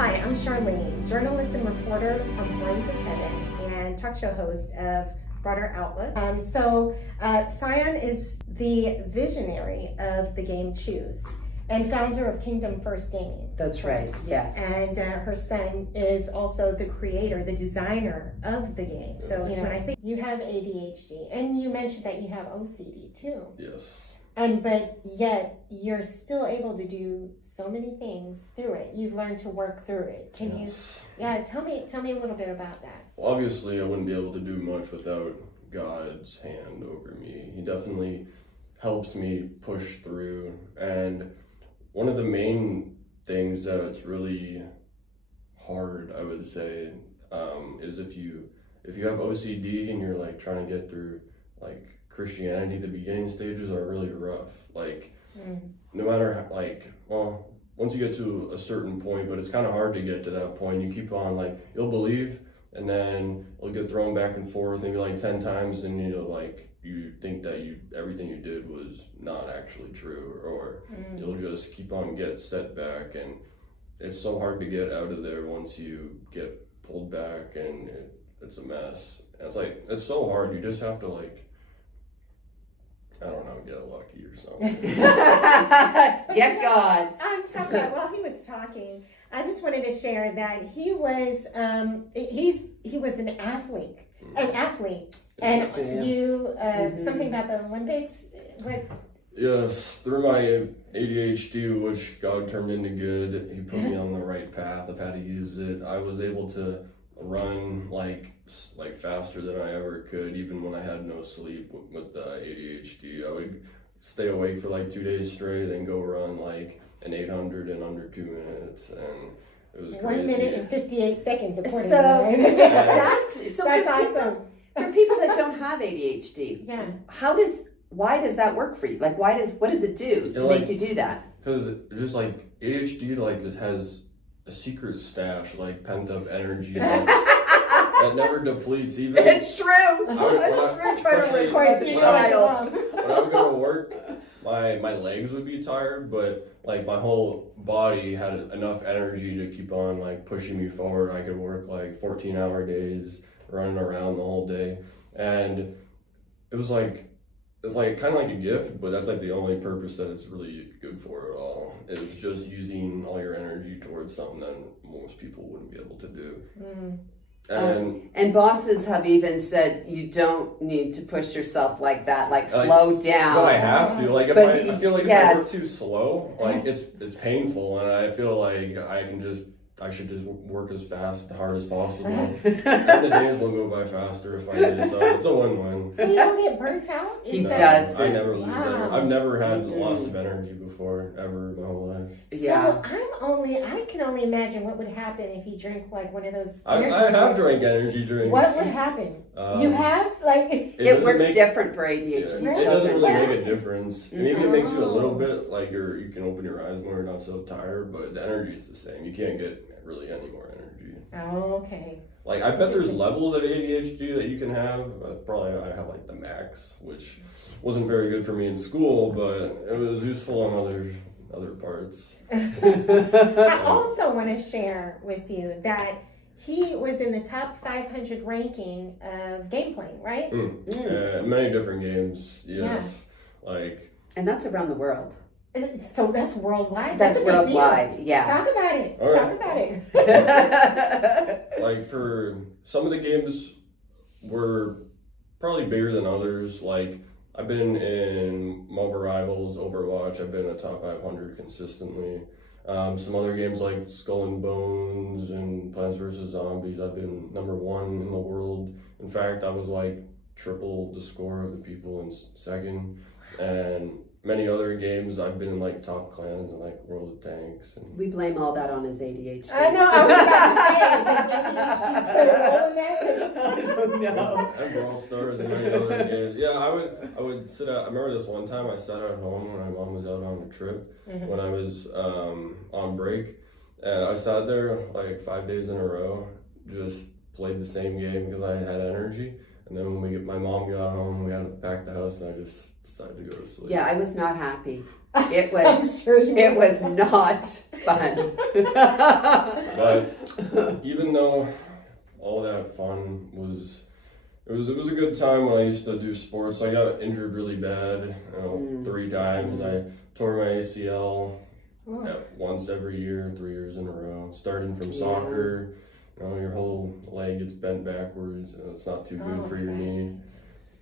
Hi, I'm Charlene, journalist and reporter from Rose and Kevin, and talk show host of Broader Outlook. Cyan is the visionary of the game Choose and founder of Kingdom First Gaming. That's right, yes. And her son is also the creator, the designer of the game. So when I say you have ADHD, and you mentioned that you have OCD too. Yes. But yet you're still able to do so many things through it. You've learned to work through it. Can you? Yeah, tell me a little bit about that. Well, obviously, I wouldn't be able to do much without God's hand over me. He definitely helps me push through. And one of the main things that's really hard, I would say, is if you have OCD and you're like trying to get through like Christianity, the beginning stages are really rough. Like, no matter how, like, well, once you get to a certain point, but it's kind of hard to get to that point. You keep on, like, you'll believe, and then you'll get thrown back and forth maybe like 10 times, and you think that everything you did was not actually true, or you'll just keep on get set back, and it's so hard to get out of there once you get pulled back, and it's a mess. And it's so hard. You just have to, like, I don't know, get lucky or something. Get God. I'm talking about, while he was talking, I just wanted to share that he was he was an athlete. And you something about the Olympics. What? Yes, through my ADHD, which God turned into good, He put me on the right path of how to use it. I was able to run like faster than I ever could, even when I had no sleep with the ADHD. I would stay awake for like 2 days straight, then go run like an 800 in under 2 minutes, and it was crazy. 1 minute and 58 seconds, according So, to me. exactly. So that's for awesome. For people that don't have ADHD, Yeah. why does that work for you? Like, what does it do to make you do that? Because just like ADHD, like it has a secret stash, like pent up energy that never depletes. Even It's true. It's true. Try to raise as a child. When I would go to work, my legs would be tired, but like my whole body had enough energy to keep on like pushing me forward. I could work like 14-hour days, running around the whole day, and it's like kind of like a gift, but that's like the only purpose that it's really good for at all. It's just using all your energy towards something that most people wouldn't be able to do. And bosses have even said you don't need to push yourself like that, like slow down. But I have to. Like, I feel like if I work too slow, like it's painful, and I feel like I should just work as fast and hard as possible. And the days will go by faster if I do, so it's a win-win. So you don't get burnt out? He does. I never lose energy. I've never had loss of energy before, ever in my whole life. So I can only imagine what would happen if you drink like one of those I have drank energy drinks. What would happen? You have? Like it works different for ADHD. It doesn't really make a difference. Maybe it makes you a little bit like you can open your eyes more, you're not so tired, but the energy is the same. You can't get really any more energy. Oh, okay. Like, I bet there's levels of ADHD that you can have. Probably I have like the max, which wasn't very good for me in school, but it was useful on other parts. I also want to share with you that he was in the top 500 ranking of game playing, right? Many different games, yes. Yeah. And that's around the world. So that's worldwide? That's a big worldwide, deal. yeah. Talk about it. All Talk right. about it. Like, for some of the games were probably bigger than others. Like, I've been in Mobile Rivals, Overwatch. I've been in the top 500 consistently. Some other games like Skull and Bones and Plants vs. Zombies, I've been #1 in the world. In fact, I was like triple the score of the people in second. And many other games, I've been in like top clans and like World of Tanks. And We blame all that on his ADHD. I know, I was about to say, does ADHD play a role in that? I don't know. And Brawl Stars and many other games. Yeah, I would sit out. I remember this one time I sat at home when my mom was out on a trip when I was on break, and I sat there like 5 days in a row, just played the same game because I had energy. And then when my mom got home, we had to pack the house, and I just decided to go to sleep. Yeah, I was not happy. It was. I'm sure you It were. was not fun. But even though all that fun was, it was a good time when I used to do sports. I got injured really bad, 3 times. I tore my ACL once every year, 3 years in a row. Starting from soccer, your whole leg gets bent backwards. It's not too good for your knee.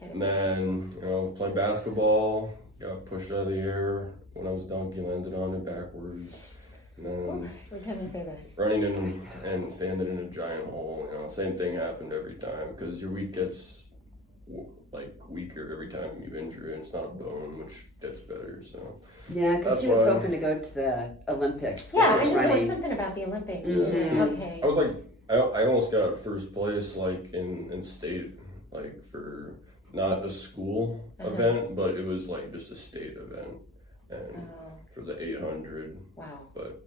And then, playing basketball, got pushed out of the air when I was dunking, landed on it backwards. And then What time you say that? running in and standing in a giant hole, same thing happened every time because your week gets weaker every time you injure it. It's not a bone, which gets better. So Yeah, because that's he was why- hoping to go to the Olympics. Yeah, with I his knew there was running. something about the Olympics. Mhm. Okay. I was like, I almost got first place in state, for not a school event, but it was just a state event, and for the 800. Wow. But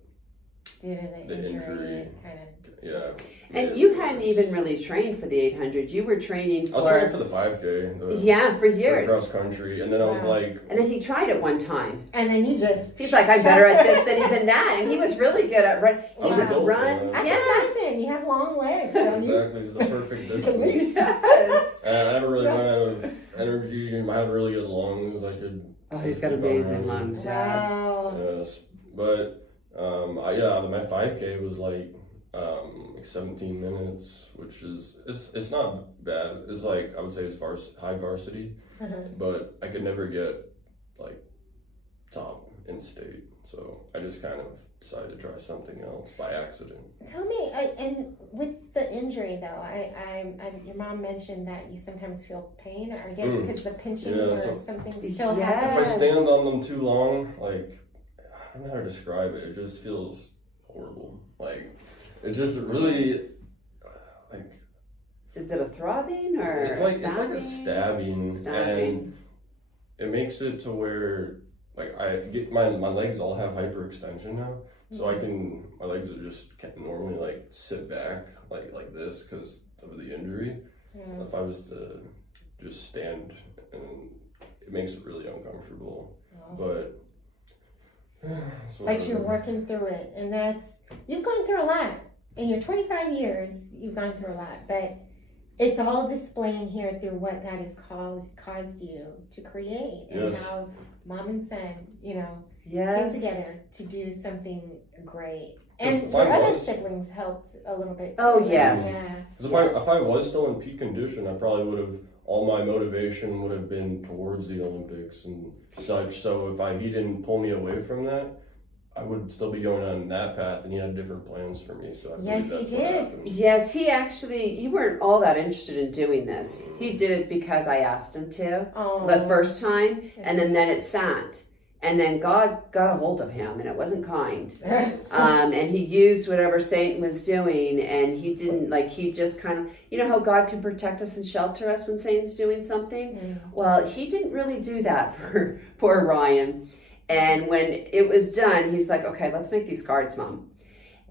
Due to the injury, kind of. yeah. And you hadn't even really trained for the 800. You were training I was training for the 5K. for For years. cross country, and then I was like, And then he tried it one time. And then you just. He's like, I'm better at this than even that. And he was really good at run. He I was would built for run. that. I Yeah. can imagine. You have long legs. So exactly, it's the perfect distance. Yes. And I never really run out of energy. I had really good lungs. I could. Oh, he's got keep on amazing running. lungs. Yes. Wow. Yes, but my 5K was like 17 minutes, which is it's not bad. It's I would say it's high varsity, but I could never get top in state, so I just kind of decided to try something else by accident. Tell me, and with the injury though, your mom mentioned that you sometimes feel pain, or I guess because the pinching or something still happens. If I stand on them too long, I don't know how to describe it. It just feels horrible. It just really Is it a throbbing or it's a like stabbing? a stabbing, and it makes it to where I get my legs all have hyperextension now, so my legs are just can't normally sit back like this because of the injury. If I was to just stand, and it makes it really uncomfortable, but But you're working through it, and you've gone through a lot. In your 25 years, you've gone through a lot, but it's all displaying here through what God has caused you to create, and how mom and son, came together to do something great. And your other siblings helped a little bit too. Oh, right? yes. Yeah. Because if I was still in peak condition, I probably would have. All my motivation would have been towards the Olympics and such. So if he didn't pull me away from that, I would still be going on that path, and he had different plans for me. So I believe that's what happened. Yes, he actually, you weren't all that interested in doing this. He did it because I asked him to the first time, and then it sat. And then God got a hold of him, and it wasn't kind. And he used whatever Satan was doing, and he didn't, he just kind of, how God can protect us and shelter us when Satan's doing something? Well, he didn't really do that for poor Ryan. And when it was done, he's like, okay, let's make these cards, Mom.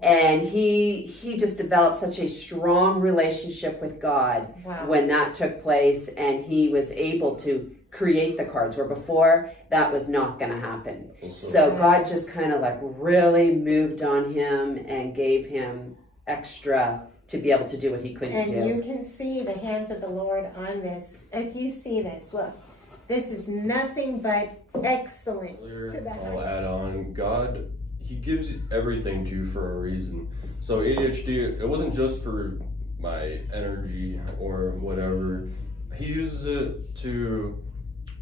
And he just developed such a strong relationship with God when that took place, and he was able to create the cards, where before that was not going to happen. So God just kind of really moved on him and gave him extra to be able to do what he couldn't do. And you can see the hands of the Lord on this. If you see this, look, this is nothing but excellence to the I'll add on, God, he gives everything to you for a reason. So ADHD, it wasn't just for my energy or whatever. He uses it to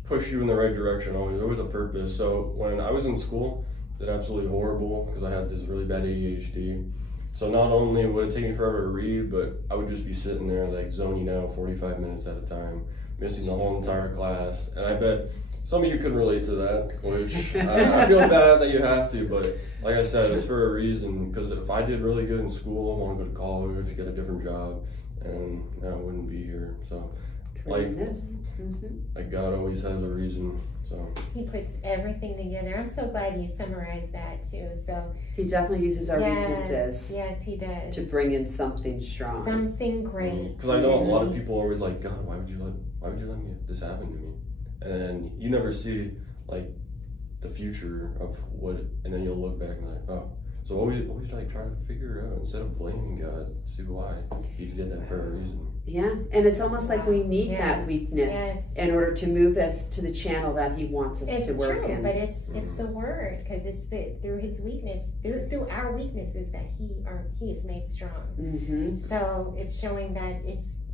push you in the right direction always. There's always a purpose. So when I was in school, did absolutely horrible because I had this really bad ADHD. So not only would it take me forever to read, but I would just be sitting there zoning out 45 minutes at a time, missing the whole entire class. And I bet some of you can relate to that, which I feel bad that you have to, but like I said, it's for a reason, because if I did really good in school, I want to go to college, get a different job, and I wouldn't be here. So Creating this. Like God always has a reason. So He puts everything together. I'm so glad you summarized that too. So He definitely uses our weaknesses yes, He does. to bring in something strong. Something great. because I know a lot of people are always like, God, why would you let me this happen to me? And you never see like the future of what, and then you'll look back and like, oh. So always like try to figure it out instead of blaming God. See why He did that for a reason. Yeah, and it's almost like we need that weakness in order to move us to the channel that He wants us to work in. But it's the word, because it's through His weakness, through our weaknesses that He is made strong. So it's showing that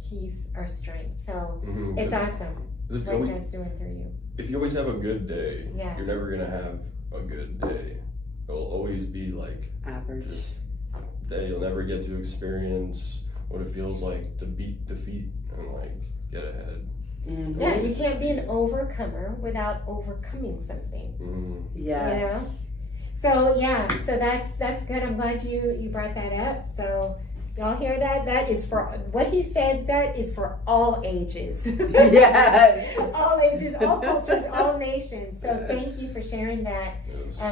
He's our strength. So it's awesome. What God's doing through you. If you always have a good day, you're never gonna have a good day. It'll always be like average. Just that you'll never get to experience what it feels like to beat defeat and like get ahead. Yeah, you can't be an overcomer without overcoming something. Yes. You know? So that's good. I'm glad you brought that up. So y'all hear that? That is for what he said. That is for all ages. Yes. All ages, all cultures, all nations. So thank you for sharing that,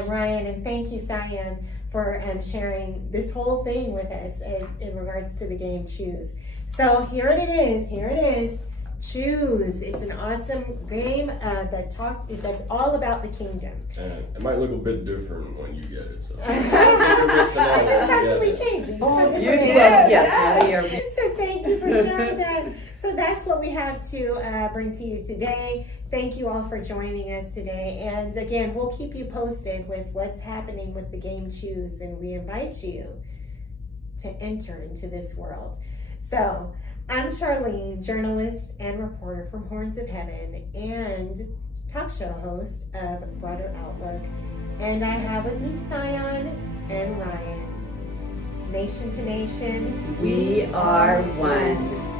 Ryan, and thank you, Cyan, for sharing this whole thing with us in regards to the game Choose. So here it is. Choose. It's an awesome game that's all about the kingdom. And it might look a bit different when you get it. So it's constantly changing. You did, yes. So thank you for sharing that. So that's what we have to bring to you today. Thank you all for joining us today. And again, we'll keep you posted with what's happening with the game Choose, and we invite you to enter into this world. So I'm Charlene, journalist and reporter from Horns of Heaven and talk show host of Broader Outlook. And I have with me Cyan and Ryan. Nation to nation, we are one.